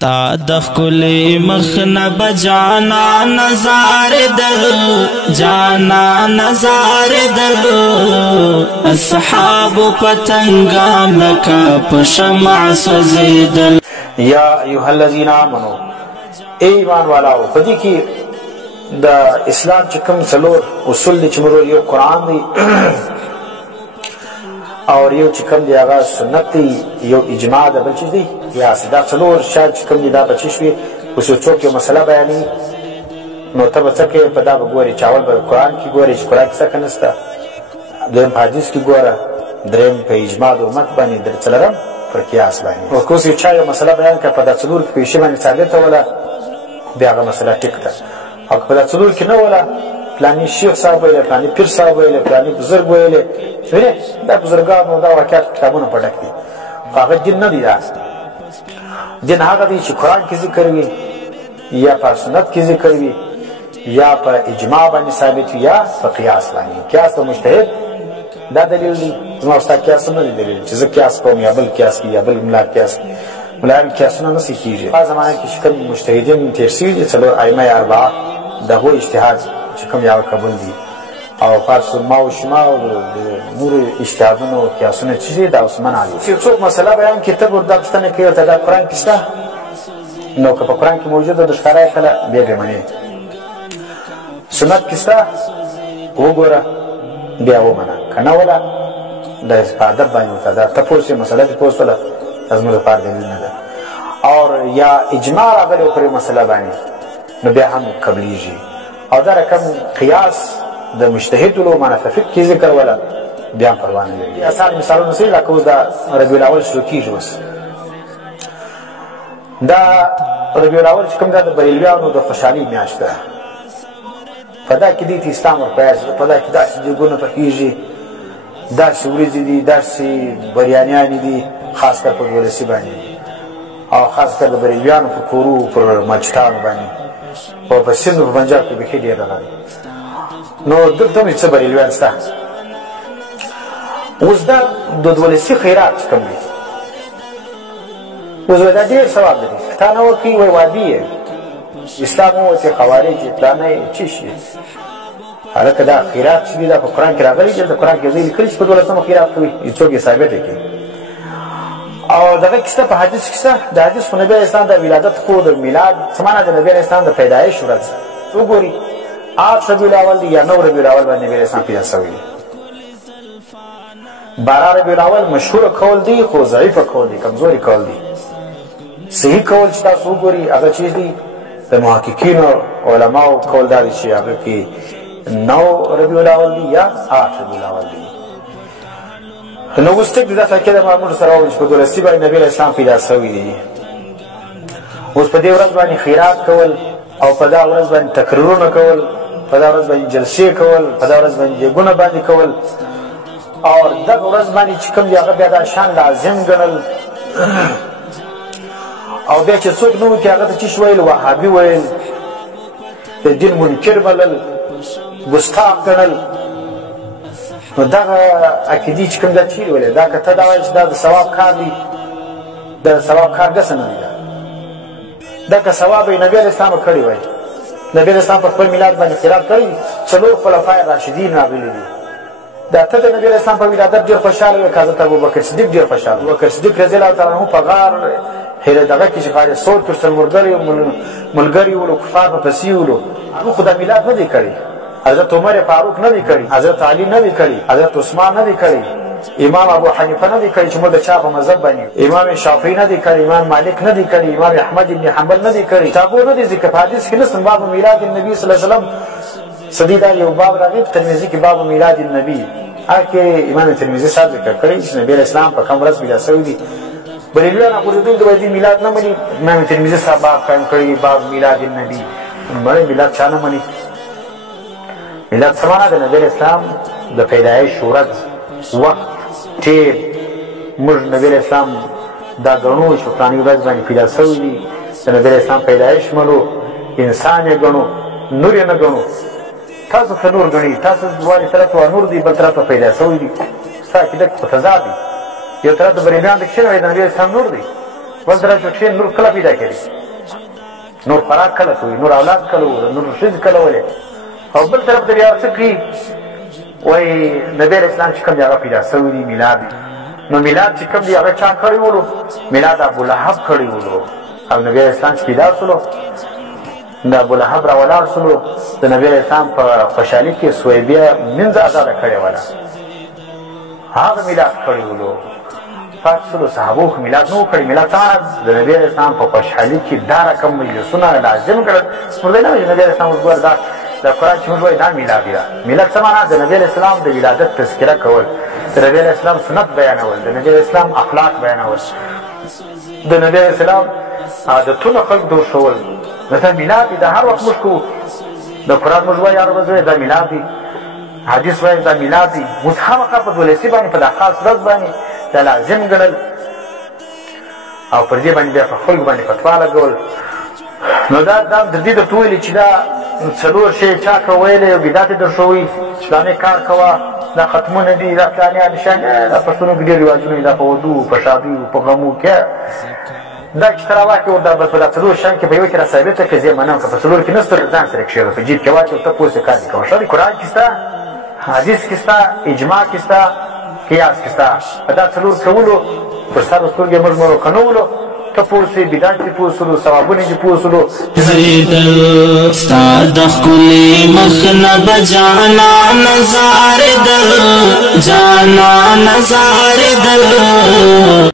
تا دخلی مخنا بجانا نظار دل جانا نظار دل اصحاب پتنگام لکا پشمع سزیدل یا ایوها الذین آمنو ای ایمان والاو پدی کی دا اسلام چکم سلور اصول دی چمرو یو قرآن دی اور یو چکم دی آغا سنت دی یو اجماع دا بل چیز دی یا دا سلور شاید چکم دی دا بچشوی اس یو چوک یو مسئلہ بیانی نو تب چکے پدا بگوری چاول با قرآن کی گوری چی قرآن کسا کنستا دویم پا حدیث کی گورا درم پا اجماع دو امت بانی در چلرم پر قیاس بانی اور کوسی چا یو مسئلہ بیان که پدا سلور کی پیشی بانی ثابتا ولا بیا آغا مسئلہ ٹکتا اور پدا سلور کی نو ولا پلانی شیخ صاحب ویلے پلانی پیر صاحب ویلے پلانی بزرگ ویلے دا بزرگانو دا واقعات کتابونو پڑک دی آغا دین ندی دا دین آغا دی چی قرآن کی ذکر وی یا پا سنت کی ذکر وی یا پا اجماع بانی ثابت وی یا پا قیاس بانی قیاس پا مجتہد دا دلیل دی زما استا قیاس ندی دلیل چیز قیاس کوم یا بل قیاس کی یا بل ملار قیاس کی ملار قیاسونا نسی کیجئے پا زمانہ کی شکل مجتہدین تیرسیوی دی چلو ائمہ اربعہ دا ہو اجتہاد چکم یا قبول دی او پارس ما و شما و نور اجتهادونو و قیاسونو چیزی دا عثمان علی څوک مسئله بیان کې ته وردا پوښتنه کوي ته دا قرآن کې شته نو که په قرآن کې موجوده د ښکاره کله بیا به منې سنت کې شته وګوره بیا ومنه که نه وله دا په ادب باندې ورته دا تپوس یې مسله دې پوس وله دا زموږ لپاره دلیل نه ده اور یا اجماع راغلی پر مسله باندې نو بیا هم قبلیږي او دا رقم قیاس د مجتهد لو منافق کی ذکر ولا بیا پروانه لري آسان مثالونه سي لکه اوس دا ربيع الاول شروع کیږي اوس دا ربيع الاول چې کوم دا د بریلیانو د خوشحالي میاشت ده په دا کې د اسلام ورپیاز په دا کې داسې جګونه پکېږي داسې ورځې دي داسې بریانیانې دي خاص کر په ولسي باندې او خاص کر د بریلیانو په کورو پر مجتانو باندې او په سند په پنجاب کې بخي ډېر راغلي نو دلته مې څه بریلیان شته اوس دا د دولسي خیرات چې کوم دی اوس دا ډېر ثواب لري تا نه ورکوي وایي وادي یې اسلام ووتې خوارج یې پلانی یې څه شي هلکه دا خیرات چې دي دا په قرآن کې راغلي دلته قرآن کې ځای لیکلي چې په 12مه خیرات کوي څوک یې ثابته کړي او دغه کې شته په حدیث کې شته د حدیث خو نبي اسلام د ولادت خو د میلاد څه معنا د نبي اسلام د پیدایش ورځ وګوري 8 ربیع الاول دی یا 9 ربیع الاول باندې نبی اسلام پیدا شوی دی 12 ربیع الاول مشهور قول دی خو ضعیف قول دی کمزوري قول دی صحیح قول چې تاسو وګوري هغه چیز دی د محققین او علماو قول دا دی چې هغه کې 9 ربیع الاول دی یا 8 ربیع الاول دی نو اوس ټیک دا څنګه د معمول سره و چې په دولسي باندې نبی اسلام پیدا شوی دی اوس په دې ورځ باندې خیرات کول او په دا ورځ باندې تقریرونه کول په دا ورځ باندې جلسې کول په دا ورځ باندې جګونه باندې کول او دغه ورځ باندې چې کوم دی هغه بیا دا شان لازم ګڼل او بیا چې څوک نه وکړي هغه ته چې ویل وهابي ویل د دین منکر بلل ګستاخ ګڼل نو دغه عقیدې چې کوم دا چیرې ویلې دا که ته دا وایې چې دا د ثواب کار دی د ثواب کار داسې نه دی دا که ثواب یې نبي علیه اسلام کړی وای نبی علیه اسلام په خپل میلاد باندې خیرات کړی 4 خلفای راشدین راغلي دي دا ته د نبی علیه اسلام په ولادت ډېر خوشحاله وې که حضرت ابوبکر صدیق ډېر خوشحاله ابوبکر صدیق رضی الله تعالی عنه په غار هره دغه کې چې غار سور کې سره ملګري ولو کفار په پسې ولو هغه خو د میلاد نه دی کړی حضرت عمر فاروق نه دی کړی حضرت علی نه دی کړی حضرت عثمان نه دی کړی امام ابو حنیفه نه دی کړی چې موږ د چا په مذهب باندې امام شافعي نه دی کړی امام مالک نه دی کړی امام احمد ابن حنبل نه دی کړی تابو نه دی ذکر په حدیث کې نسم باب میلاد النبي صلی الله علیه وسلم سدیدا یو باب راغی ترمذی کې باب میلاد النبي هغه امام ترمذی صاحب ذکر کړی چې نبی اسلام په کوم ورځ پیدا شوی دی بریلیان ابوردون د میلاد نه مني امام ترمذی صاحب باب قائم کړی باب میلاد النبي باندې میلاد چا نه مني میلاد څه معنا ده نبی اسلام د پیدایش ورځ وخت تیر موږ نبی اسلام دا ګڼو چې فلاني ورځ باندې پیدا شوی دی د نبی اسلام پیدایش منو انسان یې ګڼو نور یې نه ګڼو تاسو ښه نور ګڼئ تاسو دوارې طرف ته نور دی بل طرف ته پیدا شوی دی ستا عقیده په تضاد دی یو طرف د بریلیان د شوی د نبی اسلام نور دی بل طرف ته نور کله پیدا کړي نور خوراک کله کوي نور اولاد کله وله نور ښځې کله ولې او بل طرف ته بیا څه کوي وایي نبي علیه اسلام چې کوم دی هغه پیدا سوی دی میلاد نو میلاد چې کوم دی هغه چا کړی ولو میلاد ابولهب کړی ولو او نبي علیه اسلام چې پیدا سولو د ابولهب را ولاړ سولو د نبي علیه اسلام په خوشحالي کې سویبیه منځ ازاده کړې وله هغه میلاد کړی ولو پاتې سولو صحابو خو میلاد نه و کړی میلاد څه د نبي علیه اسلام په خوشحالي کې دا رقم مجلسونه لازم کړل موږ دی نه وایي چې نبي علیه اسلام اوس ګوره دا د قرآن چې موږ وایي دا میلاد دی میلاد څه معنا د نبي علیه اسلام د ولادت تذکره کول د نبي علیه اسلام سنت بیانول د نبي علیه اسلام اخلاق بیانول د نبي علیه اسلام عادتونه خلق دور شول دا میلاد دی دا هر وخت موږ کوو د قرآن موږ وایي هر ورځ وایي دا میلاد دی حدیث وایي دا میلاد دی اوس خامخا په دولسي باندې په دا خاص ورځ باندې دا لازم ګڼل او پر دې باندې بیا په خلکو باندې فتوا لګول نو دا د دې درته ویلي چې دا څلور شی چا که ویلی او بدعت یې درښه وایي چې فلانې کار کوه دا ختمونه دي دا فلانې هلشانې دا پښتنو کې ډېر رواجونه دي دا په ودو په شادیو په غمو کې دا چې ته راواچې ور دا بس په دا څلور شیان کې په یوه کې را ثابته کړې زه یې منم که په څلور کې نسته ځان سره کښېږده په جیب کې واچوه ته پوه سې کار دې کوه ښه دی قرآن کې سته حدیث کې سته اجماع کې سته قیاس کې سته په دا څلور کولو پر سر سترګې موږ مروکنولو ته پوه سې بدعت دې پوه سولو ثوابونه دې پوه سولو زیدل ستا د ښکلي مخ نه به جانان زارېدل جانان زارېدل